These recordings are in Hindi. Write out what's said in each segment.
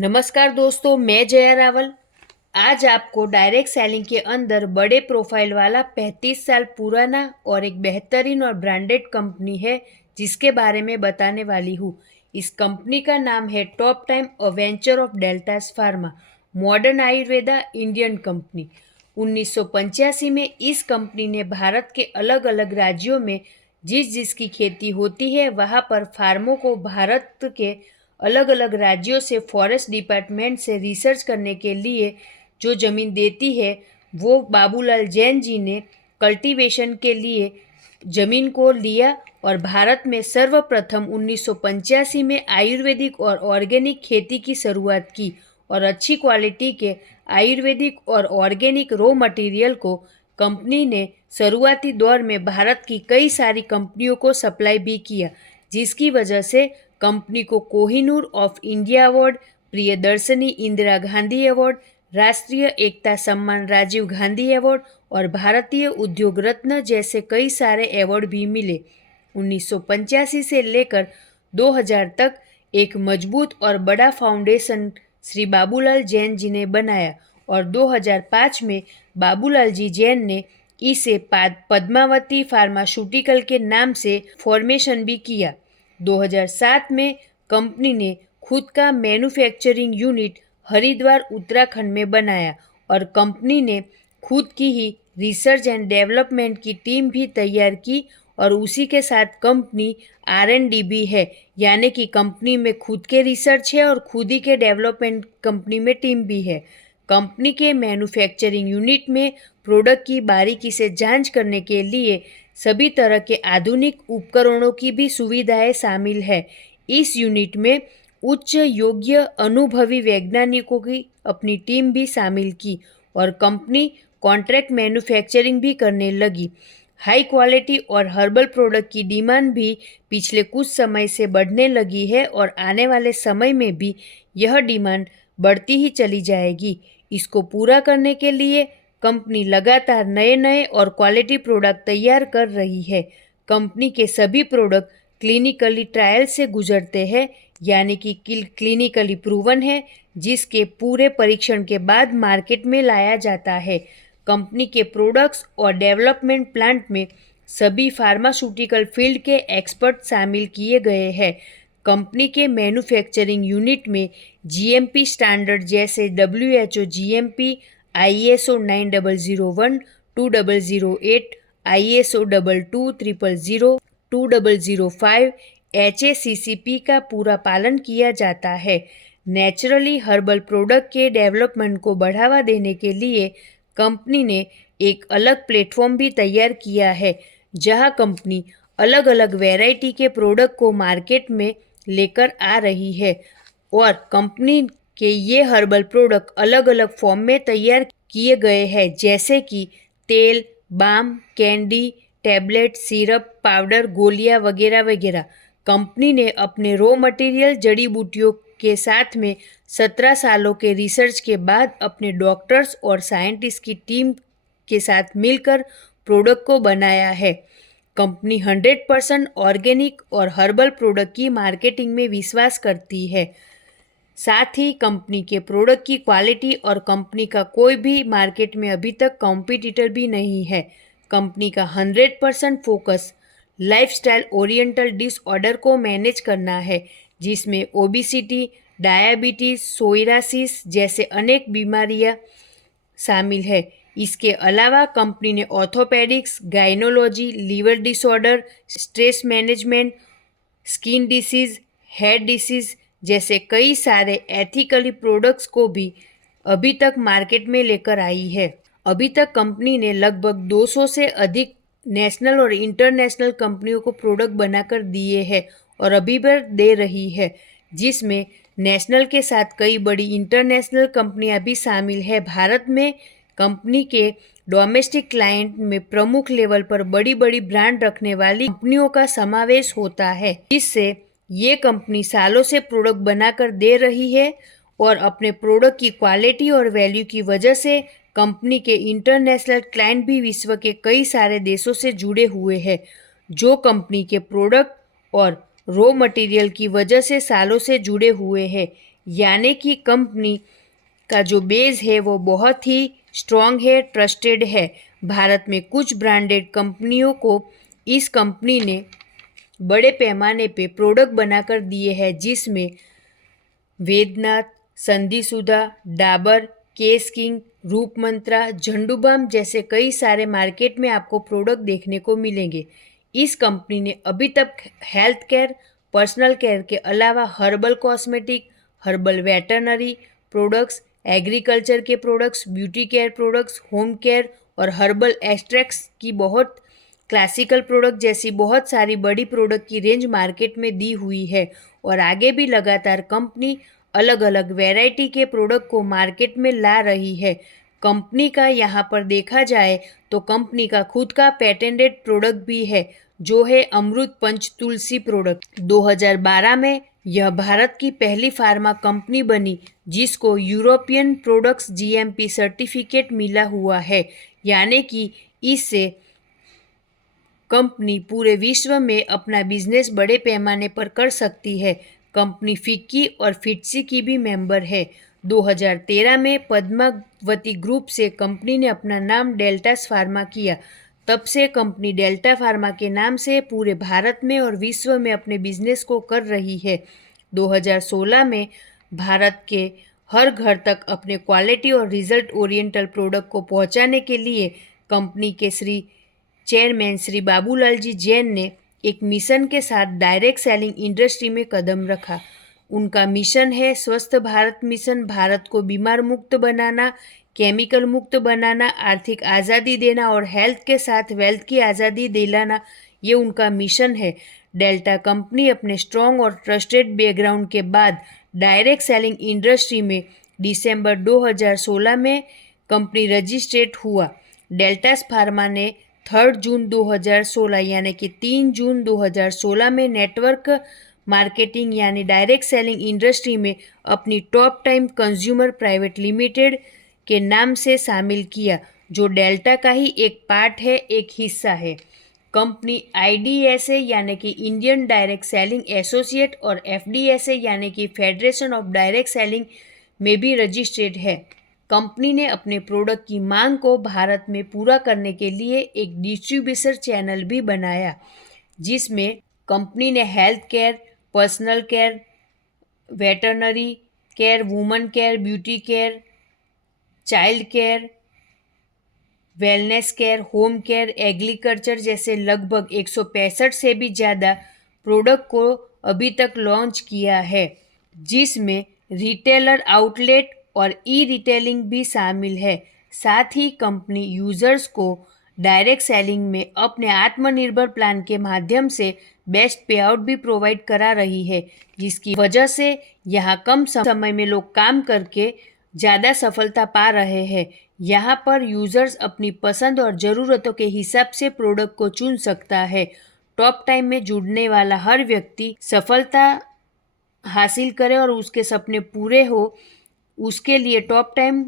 नमस्कार दोस्तों, मैं जया रावल। आज आपको डायरेक्ट सेलिंग के अंदर बड़े प्रोफाइल वाला 35 साल पुराना और एक बेहतरीन और ब्रांडेड कंपनी है जिसके बारे में बताने वाली हूँ। इस कंपनी का नाम है top time venture of deltas pharma, modern Ayurveda Indian company. 1985 में इस कंपनी ने भारत के अलग अलग राज्यों में जिसकी खेती होती है वहाँ पर फार्मों को भारत के अलग अलग राज्यों से फॉरेस्ट डिपार्टमेंट से रिसर्च करने के लिए जो ज़मीन देती है, वो बाबूलाल जैन जी ने कल्टीवेशन के लिए ज़मीन को लिया और भारत में सर्वप्रथम 1985 में आयुर्वेदिक और ऑर्गेनिक खेती की शुरुआत की और अच्छी क्वालिटी के आयुर्वेदिक और ऑर्गेनिक रॉ मटेरियल को कंपनी ने शुरुआती दौर में भारत की कई सारी कंपनियों को सप्लाई भी किया, जिसकी वजह से कंपनी को Kohinoor of India award, Priyadarshini Indira Gandhi award, राष्ट्रीय एकता सम्मान राजीव गांधी अवार्ड और भारतीय उद्योग रत्न जैसे कई सारे अवार्ड भी मिले। 1985 से लेकर 2000 तक एक मजबूत और बड़ा फाउंडेशन श्री बाबूलाल जैन जी ने बनाया और 2005 में बाबूलाल जी जैन ने इसे पद्मावती फार्मास्यूटिकल के नाम से फॉर्मेशन भी किया। 2007 में कंपनी ने खुद का मैन्युफैक्चरिंग यूनिट हरिद्वार उत्तराखंड में बनाया और कंपनी ने खुद की ही रिसर्च एंड डेवलपमेंट की टीम भी तैयार की और उसी के साथ कंपनी R&D भी है, यानी कि कंपनी में खुद के रिसर्च है और खुद ही के डेवलपमेंट कंपनी में टीम भी है। कंपनी के मैन्युफैक्चरिंग यूनिट में प्रोडक्ट की बारीकी से जांच करने के लिए सभी तरह के आधुनिक उपकरणों की भी सुविधाएं शामिल है। इस यूनिट में उच्च योग्य अनुभवी वैज्ञानिकों की अपनी टीम भी शामिल की और कंपनी कॉन्ट्रैक्ट मैन्युफैक्चरिंग भी करने लगी। हाई क्वालिटी और हर्बल प्रोडक्ट की डिमांड भी पिछले कुछ समय से बढ़ने लगी है और आने वाले समय में भी यह डिमांड बढ़ती ही चली जाएगी। इसको पूरा करने के लिए कंपनी लगातार नए नए और क्वालिटी प्रोडक्ट तैयार कर रही है। कंपनी के सभी प्रोडक्ट क्लिनिकली ट्रायल से गुजरते हैं, यानी कि क्लिनिकली प्रूवन है, जिसके पूरे परीक्षण के बाद मार्केट में लाया जाता है। कंपनी के प्रोडक्ट्स और डेवलपमेंट प्लांट में सभी फार्मास्यूटिकल फील्ड के एक्सपर्ट शामिल किए गए हैं। कंपनी के मैन्युफैक्चरिंग यूनिट में GMP स्टैंडर्ड जैसे WHO GMP, ISO 9001, 2008, ISO 22000, 2005, HACCP का पूरा पालन किया जाता है। नेचुरली हर्बल प्रोडक्ट के डेवलपमेंट को बढ़ावा देने के लिए कंपनी ने एक अलग प्लेटफॉर्म भी तैयार किया है, जहां कंपनी अलग अलग वैरायटी के प्रोडक्ट को मार्केट में लेकर आ रही है और कंपनी के ये हर्बल प्रोडक्ट अलग अलग फॉर्म में तैयार किए गए हैं, जैसे कि तेल, balm, candy, tablet, syrup, powder, गोलियां वगैरह वगैरह। कंपनी ने अपने रॉ मटेरियल जड़ी बूटियों के साथ में 17 सालों के रिसर्च के बाद अपने डॉक्टर्स और साइंटिस्ट की टीम के साथ मिलकर प्रोडक्ट को बनाया है। कंपनी 100% ऑर्गेनिक और हर्बल प्रोडक्ट की मार्केटिंग में विश्वास करती है। साथ ही कंपनी के प्रोडक्ट की क्वालिटी और कंपनी का कोई भी मार्केट में अभी तक कॉम्पिटिटर भी नहीं है। कंपनी का 100% फोकस लाइफस्टाइल ओरिएंटल डिसऑर्डर को मैनेज करना है, जिसमें ओबिसिटी, डायबिटीज़, सोइरासिस जैसे अनेक बीमारियां शामिल है। इसके अलावा कंपनी ने orthopaedics, gynaecology, liver disorder, stress management, skin disease, hair disease जैसे कई सारे एथिकली प्रोडक्ट्स को भी अभी तक मार्केट में लेकर आई है। अभी तक कंपनी ने लगभग 200 से अधिक नेशनल और इंटरनेशनल कंपनियों को प्रोडक्ट बनाकर दिए हैं और अभी भी दे रही है, जिसमें नेशनल के साथ कई बड़ी इंटरनेशनल कंपनियां भी शामिल है। भारत में कंपनी के डोमेस्टिक क्लाइंट में प्रमुख लेवल पर बड़ी बड़ी ब्रांड रखने वाली कंपनियों का समावेश होता है, जिससे ये कंपनी सालों से प्रोडक्ट बनाकर दे रही है और अपने प्रोडक्ट की क्वालिटी और वैल्यू की वजह से कंपनी के इंटरनेशनल क्लाइंट भी विश्व के कई सारे देशों से जुड़े हुए हैं, जो कंपनी के प्रोडक्ट और रॉ मटेरियल की वजह से सालों से जुड़े हुए हैं। यानी कि कंपनी का जो बेस है वो बहुत ही स्ट्रॉन्ग है, ट्रस्टेड है। भारत में कुछ ब्रांडेड कंपनियों को इस कंपनी ने बड़े पैमाने पे प्रोडक्ट बनाकर दिए हैं, जिसमें वेदनाथ, संधि सुधा, डाबर, केस किंग, रूप मंत्रा, झंडूबाम जैसे कई सारे मार्केट में आपको प्रोडक्ट देखने को मिलेंगे। इस कंपनी ने अभी तक हेल्थ केयर, पर्सनल केयर के अलावा herbal cosmetic, herbal veterinary products, agriculture के products, beauty care products, home care और हर्बल एक्सट्रैक्ट्स की बहुत क्लासिकल प्रोडक्ट जैसी बहुत सारी बड़ी प्रोडक्ट की रेंज मार्केट में दी हुई है और आगे भी लगातार कंपनी अलग अलग वैरायटी के प्रोडक्ट को मार्केट में ला रही है। कंपनी का यहाँ पर देखा जाए तो कंपनी का खुद का पेटेंटेड प्रोडक्ट भी है, जो है अमृत पंच तुलसी प्रोडक्ट। 2012 में यह भारत की पहली फार्मा कंपनी बनी जिसको यूरोपियन प्रोडक्ट्स जीएमपी सर्टिफिकेट मिला हुआ है, यानी कि इससे कंपनी पूरे विश्व में अपना बिजनेस बड़े पैमाने पर कर सकती है। कंपनी फिक्की और फिट्सी की भी मेंबर है। 2013 में पद्मावती ग्रुप से कंपनी ने अपना नाम डेल्टास फार्मा किया। तब से कंपनी डेल्टा फार्मा के नाम से पूरे भारत में और विश्व में अपने बिजनेस को कर रही है। 2016 में भारत के हर घर तक अपने क्वालिटी और रिजल्ट ओरिएंटल प्रोडक्ट को पहुंचाने के लिए कंपनी के चेयरमैन श्री बाबूलाल जी जैन ने एक मिशन के साथ डायरेक्ट सेलिंग इंडस्ट्री में कदम रखा। उनका मिशन है स्वस्थ भारत मिशन, भारत को बीमार मुक्त बनाना, केमिकल मुक्त बनाना, आर्थिक आज़ादी देना और हेल्थ के साथ वेल्थ की आज़ादी दिलाना। ये उनका मिशन है। डेल्टा कंपनी अपने स्ट्रॉन्ग और ट्रस्टेड बैकग्राउंड के बाद डायरेक्ट सेलिंग इंडस्ट्री में दिसंबर 2016 में कंपनी रजिस्ट्रेट हुआ। डेल्टास फार्मा ने 3 जून 2016 यानी कि 3 जून 2016 में नेटवर्क मार्केटिंग यानी डायरेक्ट सेलिंग इंडस्ट्री में अपनी top time consumer private limited के नाम से शामिल किया, जो डेल्टा का ही एक पार्ट है, एक हिस्सा है। कंपनी आईडीएसए यानी कि इंडियन डायरेक्ट सेलिंग एसोसिएट और एफडीएसए यानी कि फेडरेशन ऑफ डायरेक्ट सेलिंग में भी रजिस्ट्रेड है। कंपनी ने अपने प्रोडक्ट की मांग को भारत में पूरा करने के लिए एक डिस्ट्रीब्यूशन चैनल भी बनाया, जिसमें कंपनी ने health care, personal care, veterinary care, women care, beauty care, child care, wellness care, home care, agriculture जैसे लगभग 165 से भी ज़्यादा प्रोडक्ट को अभी तक लॉन्च किया है, जिसमें रिटेलर आउटलेट और ई रिटेलिंग भी शामिल है। साथ ही कंपनी यूजर्स को डायरेक्ट सेलिंग में अपने आत्मनिर्भर प्लान के माध्यम से बेस्ट पे आउट भी प्रोवाइड करा रही है, जिसकी वजह से यहाँ कम समय में लोग काम करके ज़्यादा सफलता पा रहे हैं। यहाँ पर यूजर्स अपनी पसंद और ज़रूरतों के हिसाब से प्रोडक्ट को चुन सकता है। टॉप टाइम में जुड़ने वाला हर व्यक्ति सफलता हासिल करे और उसके सपने पूरे हो, उसके लिए टॉप टाइम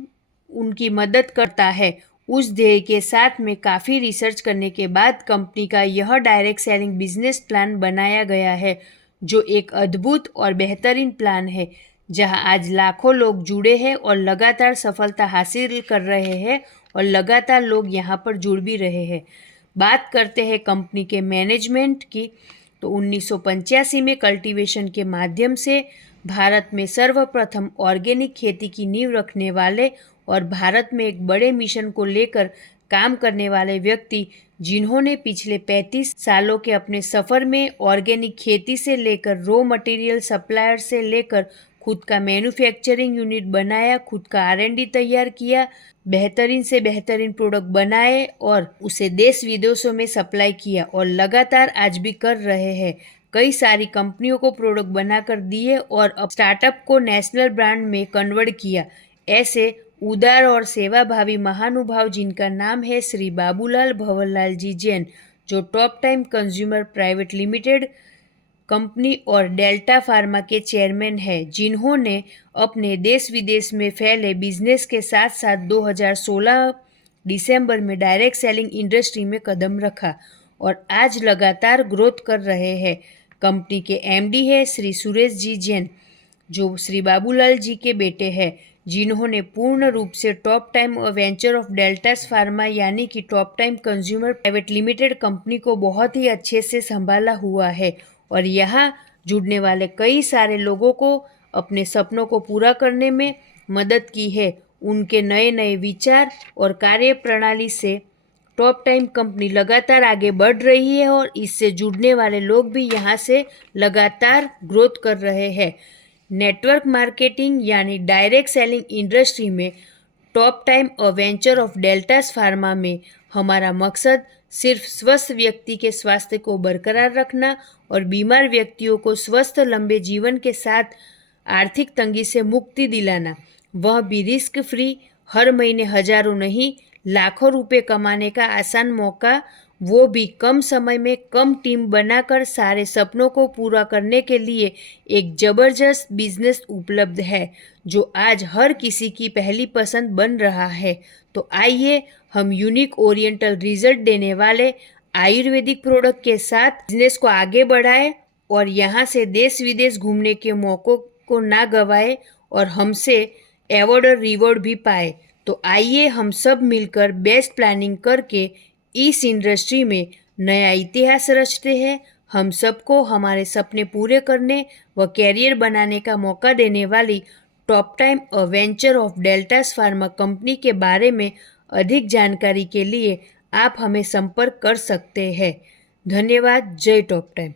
उनकी मदद करता है। उस ध्येय के साथ में काफ़ी रिसर्च करने के बाद कंपनी का यह डायरेक्ट सेलिंग बिजनेस प्लान बनाया गया है, जो एक अद्भुत और बेहतरीन प्लान है, जहां आज लाखों लोग जुड़े हैं और लगातार सफलता हासिल कर रहे हैं और लगातार लोग यहां पर जुड़ भी रहे हैं। बात करते हैं कंपनी के मैनेजमेंट की, तो 1985 में कल्टीवेशन के माध्यम से भारत में सर्वप्रथम ऑर्गेनिक खेती की नींव रखने वाले और भारत में एक बड़े मिशन को लेकर काम करने वाले व्यक्ति, जिन्होंने पिछले 35 सालों के अपने सफ़र में ऑर्गेनिक खेती से लेकर रॉ मटेरियल सप्लायर से लेकर खुद का मैन्युफैक्चरिंग यूनिट बनाया, खुद का R&D तैयार किया, बेहतरीन से बेहतरीन प्रोडक्ट बनाए और उसे देश विदेशों में सप्लाई किया और लगातार आज भी कर रहे हैं। कई सारी कंपनियों को प्रोडक्ट बनाकर दिए और अब स्टार्टअप को नेशनल ब्रांड में कन्वर्ट किया। ऐसे उदार और सेवाभावी महानुभाव जिनका नाम है श्री बाबूलाल भंवरलाल जी जैन, जो top time consumer private limited company और डेल्टा फार्मा के चेयरमैन हैं, जिन्होंने अपने देश विदेश में फैले बिजनेस के साथ साथ 2016 दिसंबर में डायरेक्ट सेलिंग इंडस्ट्री में कदम रखा और आज लगातार ग्रोथ कर रहे हैं। कंपनी के एमडी है श्री सुरेश जी जैन। जो श्री बाबूलाल जी के बेटे हैं, जिन्होंने पूर्ण रूप से top time venture of deltas pharma यानी कि top time consumer private limited company को बहुत ही अच्छे से संभाला हुआ है और यहाँ जुड़ने वाले कई सारे लोगों को अपने सपनों को पूरा करने में मदद की है। उनके नए नए विचार और कार्य प्रणाली से टॉप टाइम कंपनी लगातार आगे बढ़ रही है और इससे जुड़ने वाले लोग भी यहाँ से लगातार ग्रोथ कर रहे हैं। नेटवर्क मार्केटिंग यानी डायरेक्ट सेलिंग इंडस्ट्री में top time venture of deltas pharma में हमारा मकसद सिर्फ स्वस्थ व्यक्ति के स्वास्थ्य को बरकरार रखना और बीमार व्यक्तियों को स्वस्थ लंबे जीवन के साथ आर्थिक तंगी से मुक्ति दिलाना, वह भी रिस्क फ्री, हर महीने हजारों नहीं लाखों रुपए कमाने का आसान मौका, वो भी कम समय में कम टीम बनाकर सारे सपनों को पूरा करने के लिए एक ज़बरदस्त बिजनेस उपलब्ध है जो आज हर किसी की पहली पसंद बन रहा है। तो आइए हम यूनिक ओरिएंटल रिजल्ट देने वाले आयुर्वेदिक प्रोडक्ट के साथ बिजनेस को आगे बढ़ाएं और यहाँ से देश विदेश घूमने के मौक़ों को ना गंवाए और हमसे अवार्ड और रिवॉर्ड भी पाए। तो आइए हम सब मिलकर बेस्ट प्लानिंग करके इस इंडस्ट्री में नया इतिहास रचते हैं। हम सबको हमारे सपने पूरे करने व कैरियर बनाने का मौका देने वाली top time venture of deltas pharma company के बारे में अधिक जानकारी के लिए आप हमें संपर्क कर सकते हैं। धन्यवाद। जय टॉप टाइम।